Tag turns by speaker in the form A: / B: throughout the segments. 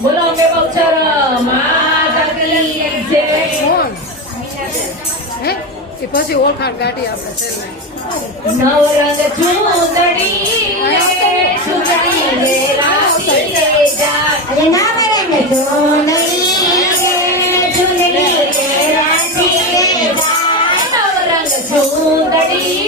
A: બોલો અંબે બહુચર માતા કી જય હે? કે
B: પછી ઓળખાણ કાઢી આપણે છેલ્લે
A: નવરંગ ચૂંદડી ચૂંદડી રે રાતી રે જા.
C: અરે ના ચૂંદડી ચૂંદડી રે રાતી રે જાય.
A: નવરંગ ચૂંદડી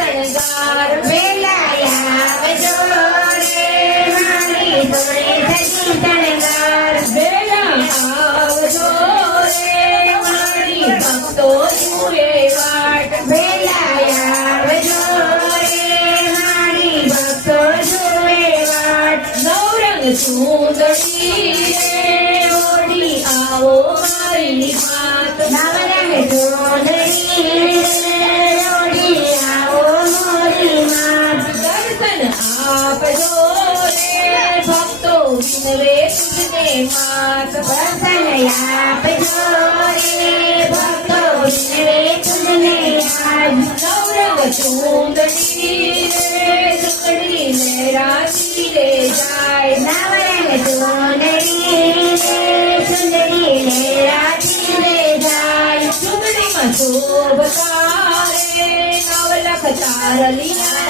A: સજી
C: શણગાર
A: વેલા આવજો રે ભક્તો જુએ વાટ
C: મારી ભક્તો જુએ વાટ.
A: નવરંગ સુંદરી રે ઓડી આવો મારી માત बोले भक्तो सुनवे तुझने मात
C: बसया बजोरे भक्तो सुनवे तुझने आज।
A: नवरंग चूंदनी ले जाए
C: नवरंग चूंदनी सुंदरी ने राशि ले जाए
A: सुखड़ी मशोभ तारे नवलख तार लिया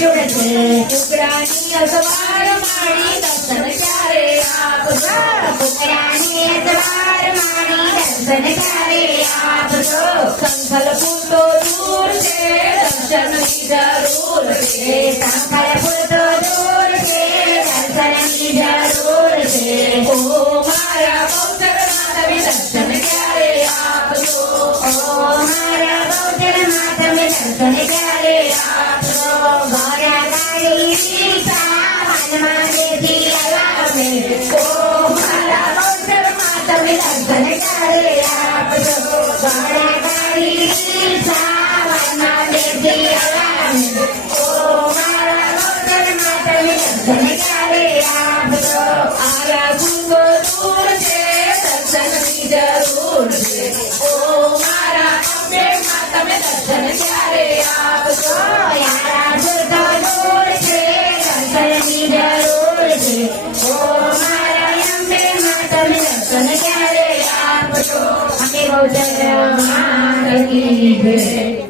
C: ಜುಡತೆ
A: ಉಗ್ರಾಣಿ ಸವಾರ ಮಾಡಿ ದರ್ಶನ ಕ್ಯಾರೆ ಆಪ
C: ಉಗ್ರಾಣಿ ಸವಾರ ಮಾಡಿ ದರ್ಶನ ಕ್ಯಾರೆ ಆಪ
A: ಸಂಕಲ ಪುಟೋ ದೂರ ಸೇ ದರ್ಶನ की ज़रूर से
C: संकल पुटो दूर से दर्शन की ज़रूर से
A: ओ मारा पौत्र माता में दर्शन क्यारे आप तो
C: ओ मारा पौत्र माता में दर्शन क्यारे Hare ગૌચરમાં કરી